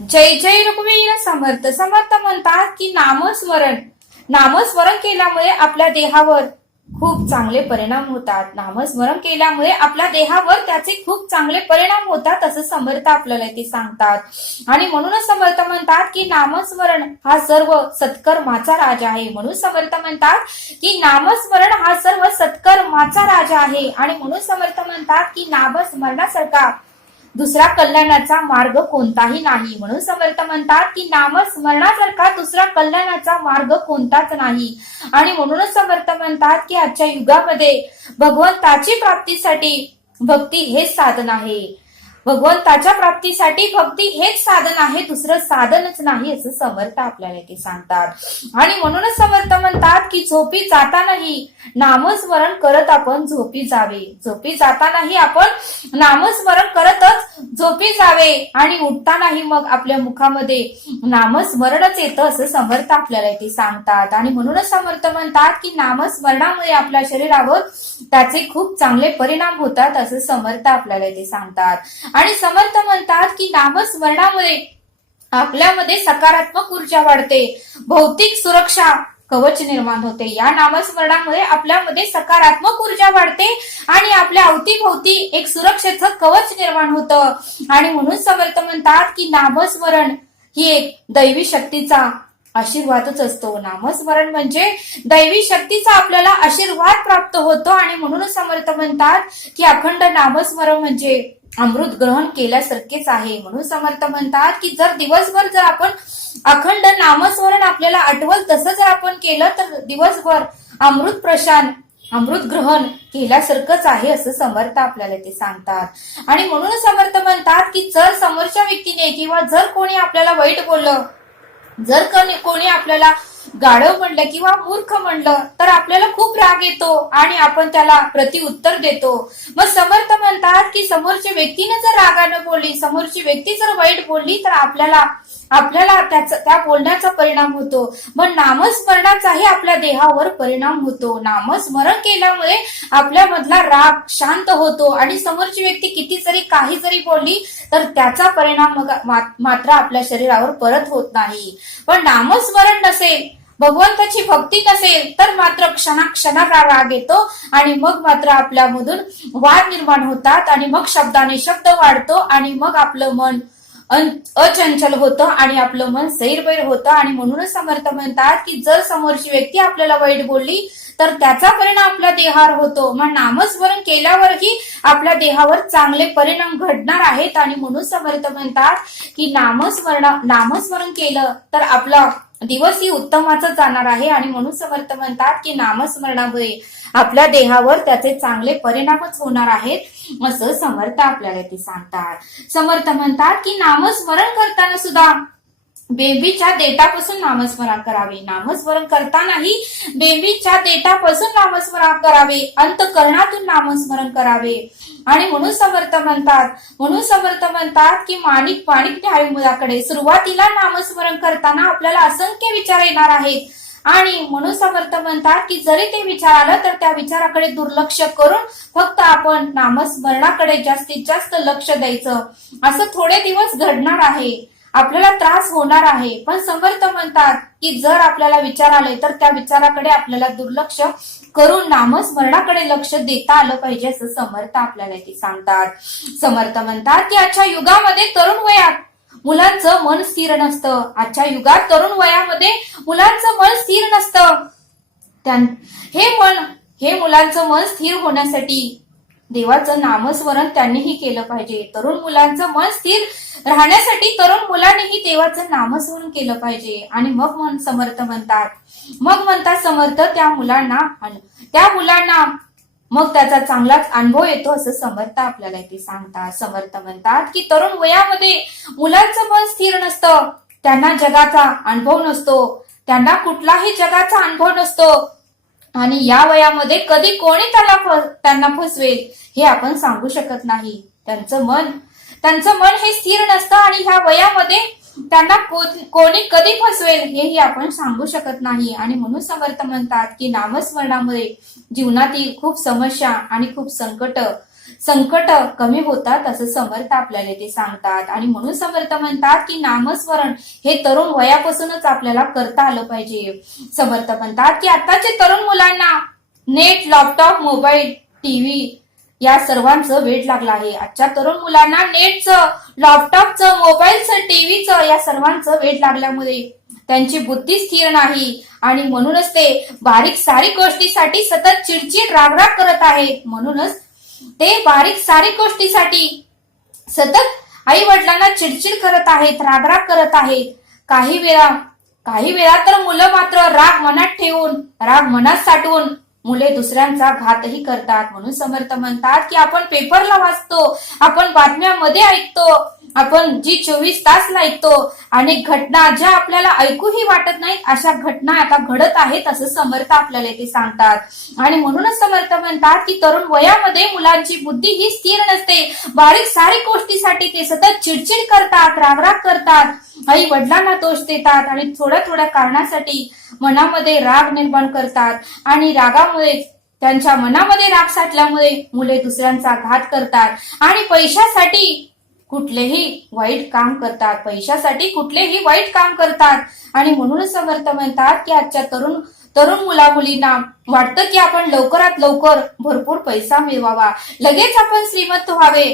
जय जय रघुवीर समर्थ समर्थ म्हणतात की नामस्मरण केल्यामुळे आपल्या देहावर खूप चांगले परिणाम होतात. नामस्मरण केल्यामुळे आपल्या देहावर त्याचे खूप चांगले परिणाम होतात असं समर्थ आपल्याला ते सांगतात. आणि म्हणूनच समर्थ म्हणतात की नामस्मरण हा सर्व सत्कर्माचा राजा आहे. म्हणून समर्थ म्हणतात की नामस्मरण हा सर्व सत्कर्माचा राजा आहे. आणि म्हणून समर्थ म्हणतात की नामस्मरणासारखा दुसरा कल्याणाचा मार्ग कोणताही नाही. म्हणून समर्थ म्हणतात की नामस्मरणासारखा दुसरा कल्याणाचा मार्ग कोणताच नाही. आणि म्हणूनच समर्थ म्हणतात की आजच्या युगामध्ये भगवंताची प्राप्तीसाठी भक्ती हेच साधन आहे. भगवंताच्या प्राप्तीसाठी भक्ती हेच साधन आहे, दुसरं साधनच नाही असं समर्थ आपल्याला ते सांगतात. आणि म्हणूनच समर्थ म्हणतात की झोपी जातानाही नामस्मरण करत आपण झोपी जावे. झोपी जातानाही आपण नामस्मरण करतच झोपी जावे आणि उठतानाही मग आपल्या मुखामध्ये नामस्मरणच येतं असं समर्थ आपल्याला ते सांगतात. आणि म्हणूनच समर्थ म्हणतात की नामस्मरणामुळे आपल्या शरीरावर त्याचे खूप चांगले परिणाम होतात असं समर्थ आपल्याला ते सांगतात. आणि समर्थ म्हणतात की नामस्मरणामुळे आपल्यामध्ये सकारात्मक ऊर्जा वाढते, भौतिक सुरक्षा कवच निर्माण होते. या नामस्मरणामुळे आपल्यामध्ये सकारात्मक ऊर्जा वाढते आणि आपल्या अवतीभोवती एक सुरक्षेचं कवच निर्माण होतं. आणि म्हणून समर्थ म्हणतात की नामस्मरण ही एक दैवी शक्तीचा आशीर्वादच असतो. नामस्मरण म्हणजे दैवी शक्तीचा आपल्याला आशीर्वाद प्राप्त होतो. आणि म्हणूनच समर्थ म्हणतात की अखंड नामस्मरण म्हणजे अमृत ग्रहण केल्यासारखेच आहे. म्हणून समर्थ म्हणतात की जर दिवसभर जर आपण अखंड नामस्मरण आपल्याला आठवल तसं जर आपण केलं तर दिवसभर अमृत ग्रहण केल्यासारखंच आहे असं समर्थ आपल्याला ते सांगतात. आणि म्हणून समर्थ म्हणतात की जर समोरच्या व्यक्तीने किंवा जर कोणी आपल्याला वाईट बोललं, जर कोणी आपल्याला गाढव म्हणलं किंवा मूर्ख म्हणलं तर आपल्याला खूप राग येतो आणि आपण त्याला प्रतिउत्तर देतो. मग समर्थ म्हणतात की समोरच्या व्यक्तीने जर रागानं बोलली, समोरची व्यक्ती जर वाईट बोलली तर आपल्याला त्या बोलण्याचा परिणाम होतो. मग नामस्मरणाचाही आपल्या देहावर परिणाम होतो. नामस्मरण केल्यामुळे आपल्यामधला राग शांत होतो आणि समोरची व्यक्ती किती जरी काही जरी बोलली तर त्याचा परिणाम मात्र आपल्या शरीरावर परत होत नाही. पण नामस्मरण नसेल, भगवंताची भक्ती नसेल तर मात्र क्षणाक्षणाला राग येतो आणि मग मात्र आपल्यामधून वाद निर्माण होतात आणि मग शब्दाने शब्द वाढतो आणि मग आपलं मन अचंचल होतं आणि आपलं मन सैरभैर होतं. आणि म्हणूनच समर्थ म्हणतात की जर समोरची व्यक्ती आपल्याला वाईट बोलली तर त्याचा परिणाम आपल्या देहावर होतो. मग नामस्मरण केल्यावरही आपल्या देहावर चांगले परिणाम घडणार आहेत. आणि म्हणून समर्थ म्हणतात की नामस्मरण केलं तर आपला दिवसही उत्तमाचा जाणार आहे. आणि म्हणून समर्थ म्हणतात की नामस्मरणामुळे आपल्या देहावर त्याचे चांगले परिणामच होणार आहेत असं समर्थ आपल्याला ते सांगतात. समर्थ म्हणतात की नामस्मरण करताना सुद्धा बेंबीच्या देठापासून नामस्मरण करावे. नामस्मरण करतानाही बेंबीच्या देठापासून नामस्मरण करावे, अंतःकरणातून नामस्मरण करावे. आणि म्हणून समर्थ म्हणतात की माणिक न्याय मुलाकडे सुरुवातीला नामस्मरण करताना आपल्याला असंख्य विचार येणार आहेत. आणि म्हणून समर्थ म्हणतात की जरी ते विचार आलं तर त्या विचाराकडे दुर्लक्ष करून फक्त आपण नामस्मरणाकडे जास्तीत जास्त लक्ष द्यायचं. असं थोडे दिवस घडणार आहे, आपल्याला त्रास होणार आहे. पण समर्थ म्हणतात की जर आपल्याला विचार आले तर त्या विचाराकडे आपल्याला दुर्लक्ष करून नामस्मरणाकडे लक्ष देता आलं पाहिजे असं समर्थ आपल्याला ते सांगतात. समर्थ म्हणतात की आजच्या युगामध्ये तरुण वयात मुलांचं मन स्थिर नसतं. आजच्या युगात तरुण वयामध्ये मुलांचं मन स्थिर नसतं. हे मुलांचं मन स्थिर होण्यासाठी देवाचं नामस्मरण त्यांनीही केलं पाहिजे. तरुण मुलांचं मन स्थिर राहण्यासाठी तरुण मुलांनीही देवाचं नामस्मरण केलं पाहिजे. आणि मग समर्थ म्हणतात समर्थ त्या मुलांना मग त्याचा चांगलाच अनुभव येतो असं समर्थ आपल्याला ते सांगतात. समर्थ म्हणतात की तरुण वयामध्ये मुलांचं मन स्थिर नसतं, त्यांना जगाचा अनुभव नसतो, त्यांना कुठलाही जगाचा अनुभव नसतो. आणि या वयामध्ये कधी कोणी त्यांना फसवेल हे आपण सांगू शकत नाही. त्यांचं मन हे स्थिर नसतं आणि ह्या वयामध्ये त्यांना कोणी कधी फसवेल हेही आपण सांगू शकत नाही. आणि म्हणून समर्थ म्हणतात की नामस्मरणामुळे जीवनातील खूप समस्या आणि खूप संकट संकट कमी होतात असं समर्थ आपल्याला ते सांगतात. आणि म्हणून समर्थ म्हणतात की नामस्मरण हे तरुण वयापासूनच आपल्याला करता आलं पाहिजे. समर्थ म्हणतात की आताचे तरुण मुलांना नेट, लॅपटॉप, मोबाईल, टीव्ही या सर्वांचं वेड लागलं आहे. आजच्या तरुण मुलांना नेटचं, लॅपटॉपचं, मोबाईलचं, टीव्हीचं या सर्वांचं वेड लागल्यामुळे त्यांची बुद्धी स्थिर नाही आणि म्हणूनच ते बारीक सारीक गोष्टीसाठी सतत चिडचिड, रागराग करत आहेत. म्हणूनच ते बारीक सारीक गोष्टीसाठी सतत आई वडिलांना चिडचिड करत आहेत, रागराग करत आहेत. काही वेळा तर मुलं मात्र राग मनात ठेवून, राग मनात साठवून मुले दुसऱ्यांचा घातही करतात. म्हणून समर्थ म्हणतात की आपण पेपरला वाचतो, आपण बातम्यामध्ये ऐकतो, आपण जी 24 तासला ऐकतो, अनेक घटना ज्या आपल्याला ऐकूही वाटत नाहीत अशा घटना आता घडत आहेत असं समर्थ आपल्याला ते सांगतात. आणि म्हणूनच समर्थ म्हणतात की तरुण वयामध्ये मुलांची बुद्धी ही स्थिर नसते. बारीक सारीक गोष्टीसाठी ते सतत चिडचिड करतात, रागराग करतात, आई वडिलांना दोष देतात आणि थोड्या थोड्या कारणासाठी मनामध्ये राग निर्माण करतात. आणि रागामुळे त्यांच्या मनामध्ये राग साठल्यामुळे मुले दुसऱ्यांचा घात करतात आणि पैशासाठी कुठलेही वाईट काम करतात. आणि म्हणूनच समर्थ म्हणतात की आजच्या तरुण मुला मुलींना वाटतं की आपण लवकरात लवकर भरपूर पैसा मिळवावा, लगेच आपण श्रीमंत व्हावे.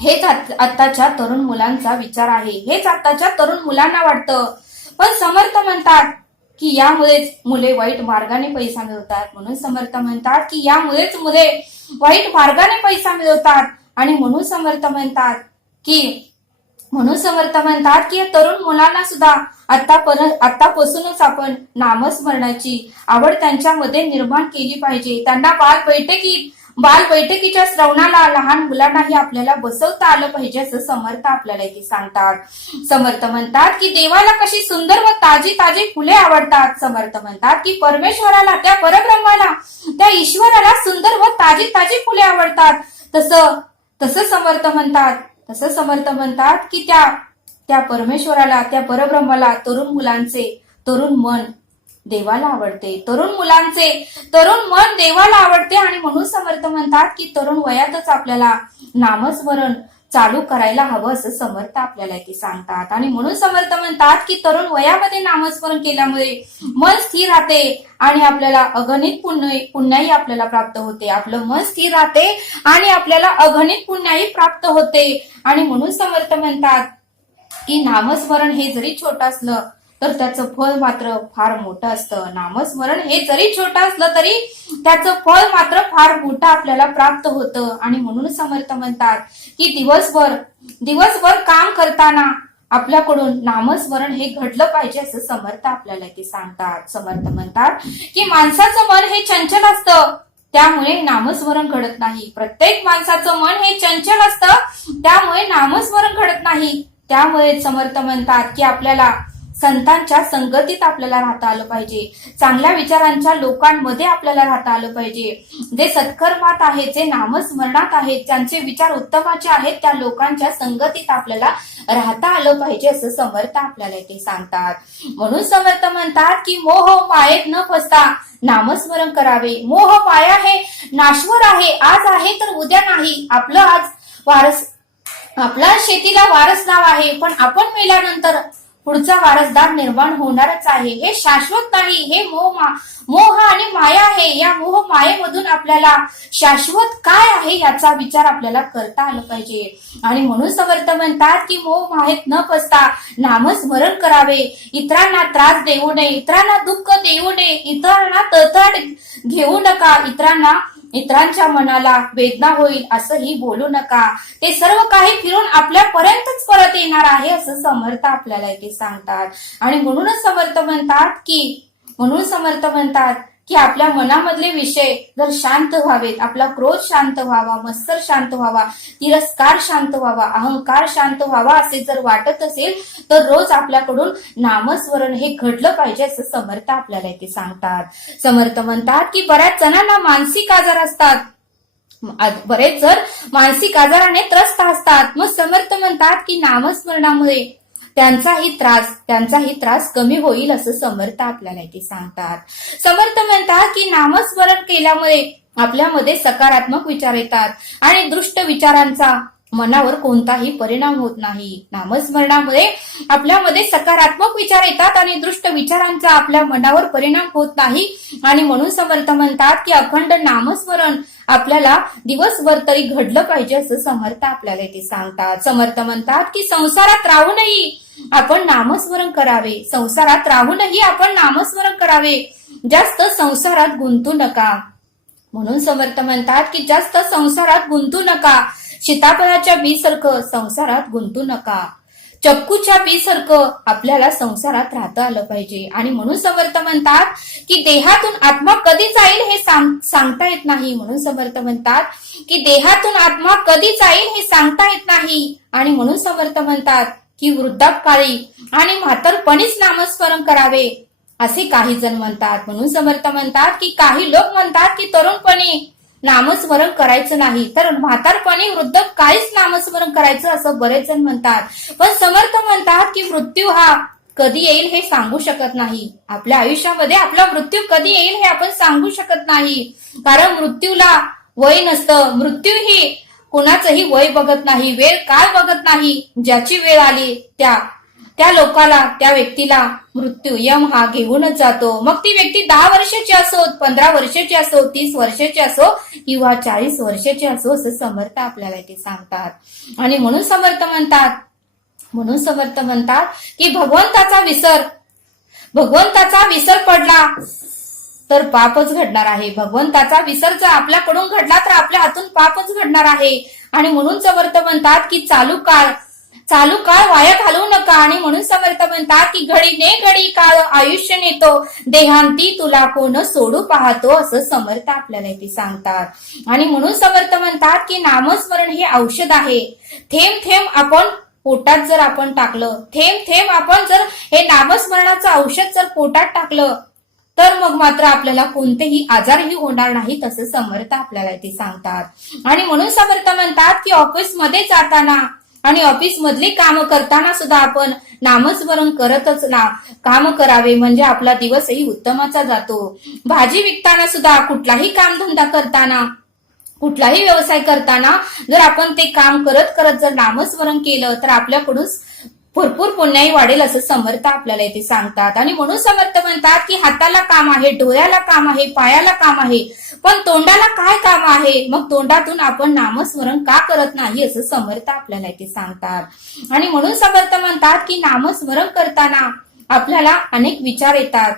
हेच आताच्या तरुण मुलांचा विचार आहे, हेच आताच्या तरुण मुलांना वाटतं. पण समर्थ म्हणतात की यामुळेच मुले वाईट मार्गाने पैसा मिळवतात. म्हणून समर्थ म्हणतात की यामुळेच मुले वाईट मार्गाने पैसा मिळवतात. आणि म्हणून समर्थ म्हणतात की तरुण मुलांना सुद्धा आतापासूनच आपण नामस्मरणाची आवड त्यांच्यामध्ये निर्माण केली पाहिजे. त्यांना बालबैठकीच्या श्रवणाला लहान मुलांनाही आपल्याला बसवता आलं पाहिजे असं समर्थ आपल्याला इथे सांगतात. समर्थ म्हणतात की देवाला कशी सुंदर व ताजी ताजी फुले आवडतात. समर्थ म्हणतात की परमेश्वराला, त्या परब्रह्माला, त्या ईश्वराला सुंदर व ताजी ताजी फुले आवडतात. तसं समर्थ म्हणतात की त्या परमेश्वराला, त्या परब्रह्माला तरुण मन देवाला आवडते. तरुण मन देवाला आवडते. आणि म्हणून समर्थ म्हणतात की तरुण वयातच आपल्याला नामस्मरण चालू करायला हवं असं समर्थ आपल्याला इथे सांगतात. आणि म्हणून समर्थ म्हणतात की तरुण वयामध्ये नामस्मरण केल्यामुळे मन स्थिर राहते आणि आपल्याला अगणित पुण्याही आपल्याला प्राप्त होते. आपलं मन स्थिर राहते आणि आपल्याला अगणित पुण्याही प्राप्त होते. आणि म्हणून समर्थ म्हणतात की नामस्मरण हे जरी छोटं असलं तर त्याचं फळ मात्र फार मोठं असतं. नामस्मरण हे जरी छोटं असलं तरी त्याचं फळ मात्र फार मोठं आपल्याला प्राप्त होतं. आणि म्हणून समर्थ म्हणतात की दिवसभर काम करताना आपल्याकडून नामस्मरण हे घडलं पाहिजे असं समर्थ आपल्याला इथे सांगतात. समर्थ म्हणतात की माणसाचं मन हे चंचल असतं, त्यामुळे नामस्मरण घडत नाही. प्रत्येक माणसाचं मन हे चंचल असतं, त्यामुळे नामस्मरण घडत नाही. त्यामुळे समर्थ म्हणतात की आपल्याला संतांच्या संगतीत आपल्याला राहता आलं पाहिजे, चांगल्या विचारांच्या लोकांमध्ये आपल्याला राहता आलं पाहिजे. जे सत्कर्मात आहेत, जे नामस्मरणात आहेत, ज्यांचे विचार उत्तमाचे आहेत, त्या लोकांच्या संगतीत आपल्याला राहता आलं पाहिजे असं समर्थ आपल्याला ते सांगतात. म्हणून समर्थ म्हणतात की मोह मायेत न फसता नामस्मरण करावे. मोह माया हे नाशवर आहे, आज आहे तर उद्या नाही. आपला शेतीला वारस नाव आहे, पण आपण मेल्यानंतर पुढचा वारसदार निर्माण होणारच आहे. हे शाश्वत नाही, हे मोह आणि माया आहे. या मोह मायेमधून आपल्याला शाश्वत काय आहे याचा विचार आपल्याला करता आलं पाहिजे. आणि म्हणून समर्थ म्हणतात की मोह मायेत न फसता नामस्मरण करावे. इतरांना त्रास देऊ नये, इतरांना दुःख देऊ नये, इतरांना तळतळ घेऊ नका, इतरांच्या मनाला वेदना होईल असंही बोलू नका. ते सर्व काही फिरून आपल्यापर्यंतच परत येणार आहे असं समर्थ आपल्याला इथे सांगतात. आणि म्हणून समर्थ म्हणतात की आपल्या मनामधले विषय जर शांत व्हावेत, आपला क्रोध शांत व्हावा, मत्सर शांत व्हावा, तिरस्कार शांत व्हावा, अहंकार शांत व्हावा असे जर वाटत असेल तर रोज आपल्याकडून नामस्मरण हे घडलं पाहिजे असं समर्थ आपल्याला इथे सांगतात. समर्थ म्हणतात की बऱ्याच जणांना मानसिक आजार असतात, बरेच जण मानसिक आजाराने त्रस्त असतात. मग समर्थ म्हणतात की नामस्मरणामुळे त्यांचाही त्रास कमी होईल असं समर्थ आपल्याला इथे सांगतात. समर्थ म्हणतात की नामस्मरण केल्यामुळे आपल्यामध्ये सकारात्मक विचार येतात आणि दुष्ट विचारांचा मनावर कोणताही परिणाम होत नाही. नामस्मरणामुळे आपल्यामध्ये सकारात्मक विचार येतात आणि दुष्ट विचारांचा आपल्या मनावर परिणाम होत नाही. आणि म्हणून समर्थ म्हणतात की अखंड नामस्मरण आपल्याला दिवसभर तरी घडलं पाहिजे असं समर्थ आपल्याला इथे सांगतात. समर्थ म्हणतात की संसारात राहूनही आपण नामस्मरण करावे. संसारात राहूनही आपण नामस्मरण करावे. जास्त संसारात गुंतू नका. म्हणून समर्थ म्हणतात की जास्त संसारात गुंतू नका. सीताफळाच्या बीसारखं संसारात गुंतू नका. चक्कूच्या बीसारखं आपल्याला संसारात राहता आलं पाहिजे. आणि म्हणून समर्थ म्हणतात की देहातून आत्मा कधी जाईल हे सांगता येत नाही. म्हणून समर्थ म्हणतात की देहातून आत्मा कधी जाईल हे सांगता येत नाही. आणि म्हणून समर्थ म्हणतात की वृद्धापकाळी आणि म्हातारपणीच नामस्मरण करावे असे काही जण म्हणतात. म्हणून समर्थ म्हणतात की काही लोक म्हणतात की तरुणपणी नामस्मरण करायचं नाही, तर म्हातारपणी वृद्ध काहीच नामस्मरण करायचं असं बरेच जण म्हणतात. पण समर्थ म्हणतात की मृत्यू हा कधी येईल हे सांगू शकत नाही. आपल्या आयुष्यामध्ये आपला मृत्यू कधी येईल हे आपण सांगू शकत नाही. कारण मृत्यूला वय नसतं. मृत्यू ही कुणाचंही वय बघत नाही, वेळ काळ बघत नाही. ज्याची वेळ आली त्या लोकाला, त्या व्यक्तीला मृत्यू यम हा घेऊनच जातो. मग ती व्यक्ती 10 वर्षाची असो, 15 वर्षाची असो, 30 वर्षाची असो किंवा 40 वर्षाची असो असं समर्थ आपल्याला इथे सांगतात. आणि म्हणून समर्थ म्हणतात की भगवंताचा विसर पडला तर पापच घडणार आहे. भगवंताचा विसर जर आपल्याकडून घडला तर आपल्या हातून पापच घडणार आहे. आणि म्हणून समर्थ म्हणतात की चालू काळ वाया घालवू नका. आणि म्हणून समर्थ म्हणतात की घडीने घडी काळ आयुष्य नेतो, देहांती तुला कोण सोडू पाहतो असं समर्थ आपल्याला इथे सांगतात. आणि म्हणून समर्थ म्हणतात की नामस्मरण हे औषध आहे. थेंब थेंब आपण पोटात जर आपण टाकलं, थेंब थेंब आपण जर हे नामस्मरणाचं औषध जर पोटात टाकलं तर मग मात्र आपल्याला कोणतेही आजारही होणार नाहीत असं समर्थ आपल्याला इथे सांगतात. आणि म्हणून समर्थ म्हणतात की ऑफिसमध्ये जाताना आणि ऑफिस मधली काम करताना सुद्धा आपण नामस्मरण करतच काम करावे, म्हणजे आपला दिवसही उत्तमाचा जातो. भाजी विकताना सुद्धा, कुठलाही कामधंदा करताना, कुठलाही व्यवसाय करताना जर आपण ते काम करत जर नामस्मरण केलं तर आपल्याकडून भरपूर पुण्याही वाढेल असं समर्थ आपल्याला इथे सांगतात. आणि म्हणून समर्थ म्हणतात की हाताला काम आहे, डोळ्याला काम आहे, पायाला काम आहे, पण तोंडाला काय काम आहे? मग तोंडातून आपण नामस्मरण का करत नाही असं समर्थ आपल्याला इथे सांगतात. आणि म्हणून समर्थ म्हणतात की नामस्मरण करताना आपल्याला अनेक विचार येतात,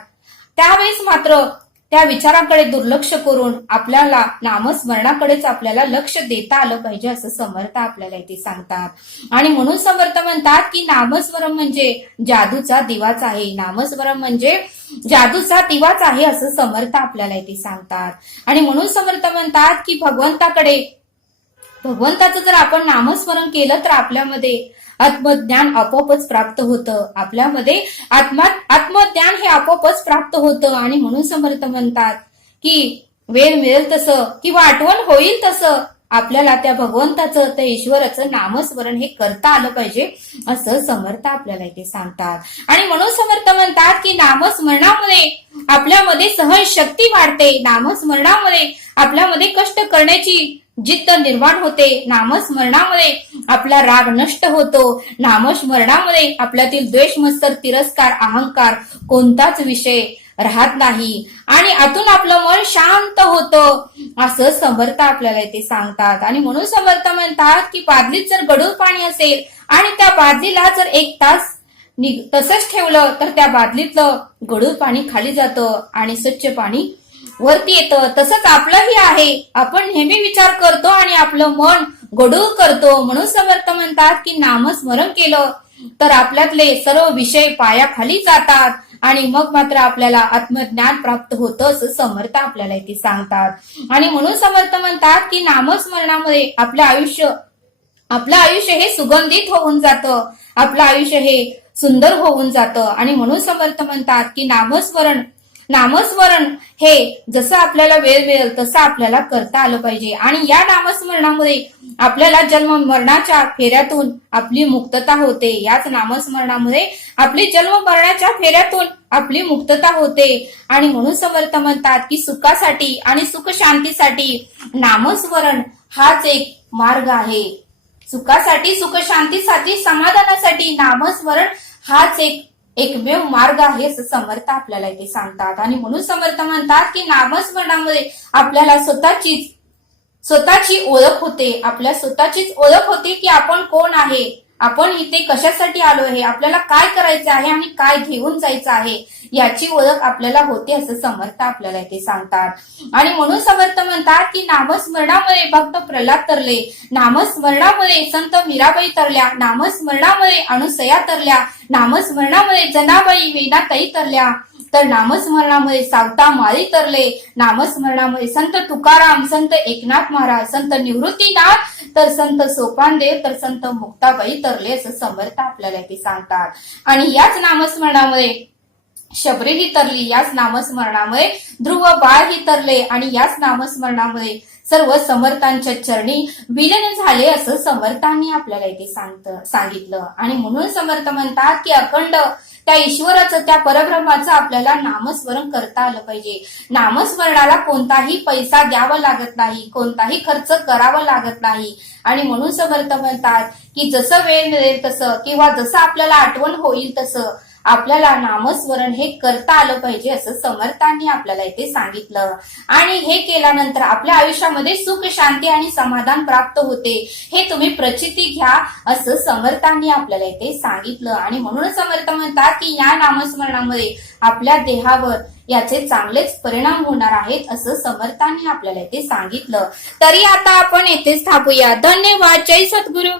त्यावेळेस मात्र त्या विचाराकडे दुर्लक्ष करून आपल्याला नामस्मरणाकडेच आपल्याला लक्ष देता आलं पाहिजे असं समर्थ आपल्याला इथे सांगतात. आणि म्हणून समर्थ म्हणतात की नामस्मरण म्हणजे जादूचा दिवाच आहे. नामस्मरण म्हणजे जादूचा दिवाच आहे असं समर्थ आपल्याला इथे सांगतात. आणि म्हणून समर्थ म्हणतात की भगवंताचं जर आपण नामस्मरण केलं तर आपल्यामध्ये आत्मज्ञान आपोआपच प्राप्त होतं. आपल्यामध्ये आत्मज्ञान हे आपोआपच प्राप्त होतं. आणि म्हणून समर्थ म्हणतात की वेळ मिळेल तसं किंवा आठवण होईल तसं आपल्याला त्या भगवंताचं, त्या ईश्वराचं नामस्मरण हे करता आलं पाहिजे असं समर्थ आपल्याला इथे सांगतात. आणि म्हणून समर्थ म्हणतात की नामस्मरणामुळे आपल्यामध्ये सहनशक्ती वाढते. नामस्मरणामुळे आपल्यामध्ये कष्ट करण्याची जिद्द निर्माण होते. नामस्मरणामुळे आपला राग नष्ट होतो. नामस्मरणामुळे आपल्यातील द्वेष, मत्सर, तिरस्कार, अहंकार कोणताच विषय राहत नाही आणि आतून आपलं मन शांत होतं असं समर्थ आपल्याला इथे सांगतात. आणि म्हणून समर्थ म्हणतात की बादलीत जर गढूळ पाणी असेल आणि त्या बादलीला जर 1 तास तसंच ठेवलं तर त्या बादलीतलं गढूळ पाणी खाली जातं आणि स्वच्छ पाणी वरती येतं. तसंच आपलंही आहे. आपण नेहमी विचार करतो आणि आपलं मन गढूळ करतो. म्हणून समर्थ म्हणतात की नामस्मरण केलं तर आपल्यातले सर्व विषय पायाखाली जातात आणि मग मात्र आपल्याला आत्मज्ञान प्राप्त होतं असं समर्थ आपल्याला इथे सांगतात. आणि म्हणून समर्थ म्हणतात की नामस्मरणामुळे आपलं आयुष्य हे सुगंधित होऊन जातं. आपलं आयुष्य हे सुंदर होऊन जातं. आणि म्हणून समर्थ म्हणतात की नामस्मरण हे जसं आपल्याला वेळ मिळेल तसं आपल्याला करता आलं पाहिजे. आणि या नामस्मरणामुळे आपल्याला जन्म मरणाच्या फेऱ्यातून आपली मुक्तता होते. याच नामस्मरणामुळे आपली जन्म मरणाच्या फेऱ्यातून आपली मुक्तता होते. आणि म्हणून समर्थ म्हणतात की सुखासाठी आणि सुख शांतीसाठी नामस्मरण हाच एक मार्ग आहे. सुखासाठी सुख शांतीसाठी समाधानासाठी नामस्मरण हाच एकमेव मार्ग आहे असं समर्थ आपल्याला इथे सांगतात. आणि म्हणून समर्थ म्हणतात की नामस्मरणामध्ये आपल्याला स्वतःची ओळख होते. आपल्या स्वतःचीच ओळख होते की आपण कोण आहे, आपण इथे कशासाठी आलो आहे, आपल्याला काय करायचं आहे आणि काय घेऊन जायचं आहे याची ओळख आपल्याला होते असं समर्थ आपल्याला इथे सांगतात. आणि म्हणून समर्थ म्हणतात की नामस्मरणामुळे भक्त प्रल्हाद तरले, नामस्मरणामुळे संत मीराबाई तरल्या, नामस्मरणामुळे अनुसया तरल्या, नामस्मरणामुळे जनाबाई वेणाताई तरल्या, तर नामस्मरणामुळे सावता माळी तरले, नामस्मरणामुळे संत तुकाराम, संत एकनाथ महाराज, संत निवृत्तीनाथ, तर संत सोपानदेव, तर संत मुक्ताबाई तरले असं समर्थ आपल्याला ते सांगतात. आणि याच नामस्मरणामुळे शबरी ही तरली, याच नामस्मरणामुळे ध्रुव बाळ ही तरले, आणि याच नामस्मरणामुळे सर्व समर्थांच्या चरणी विलीन झाले असं समर्थांनी आपल्याला इथे सांगितलं. आणि म्हणून समर्थ म्हणतात की अखंड त्या ईश्वराचं, त्या परब्रह्माचं आपल्याला नामस्मरण करता आलं पाहिजे. नामस्मरणाला कोणताही पैसा द्यावा लागत नाही, कोणताही खर्च करावा लागत नाही. आणि म्हणून समर्थ म्हणतात की जसं वेळ मिळेल तसं किंवा जसं आपल्याला आठवण होईल तसं आपल्याला नामस्मरण हे करता आलं पाहिजे असं समर्थांनी आपल्याला इथे सांगितलं. आणि हे केल्यानंतर आपल्या आयुष्यामध्ये सुख शांती आणि समाधान प्राप्त होते. हे तुम्ही प्रचिती घ्या असं समर्थांनी आपल्याला इथे सांगितलं. आणि म्हणून समर्थ म्हणतात की या नामस्मरणामुळे आपल्या देहावर याचे चांगलेच परिणाम होणार आहेत असं समर्थांनी आपल्याला इथे सांगितलं. तरी आता आपण येथेच थांबूया. धन्यवाद. जय सद्गुरु.